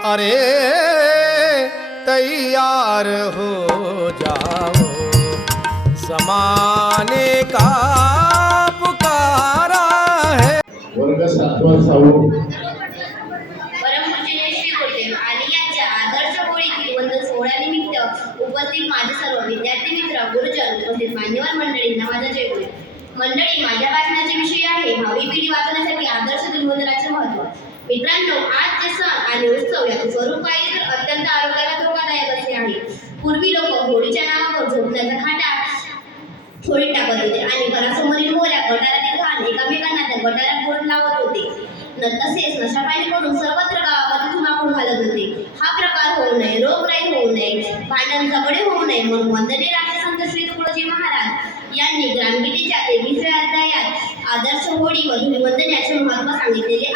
अरे तैयार हो जाओ, जमाने का पुकारा है। वर्ग 7वा साऊ परमपूज्य श्री गुरुदेव आणि यांच्या आदर्श होळीतील वंदन सोहळ्यानिमित्त उपस्थित माझे सर्व विद्यार्थी मित्र, गुरुजन, उपस्थित मान्यवर मंडळींना माझा जयगुरु. मंडळी, माझ्या भाषणाचे विषय आहे भावी पिढी वाचण्यासाठी आदर्श धन्वंतराचे महत्त्व. मित्रांनो, आजचे सण आणि उत्सव याचे स्वरूप पाहिजे तर अत्यंत आरोग्याला धोकादायक असे आहे. पूर्वी लोक होळीच्या नावावर झोपण्याचा खाटा होळीत टाकत होते आणि घरासमोरील मोऱ्या गटारातील घाण एकामेकांना त्या गटारात बोट लावत होते. तसेच नशापाणी करून सर्वत्र गावामध्ये धुमाकूळ घालत होते. हा प्रकार होऊ नये, रोगराई होऊ नये, भांडण झगडे होऊ नये म्हणून वंदनीय राष्ट्रसंत श्री तुकडोजी महाराज यांनी ग्रामगीतेच्या 23व्या अध्यायात आदर्श होळी व धुलिवंदन याचे महत्त्व सांगितलेले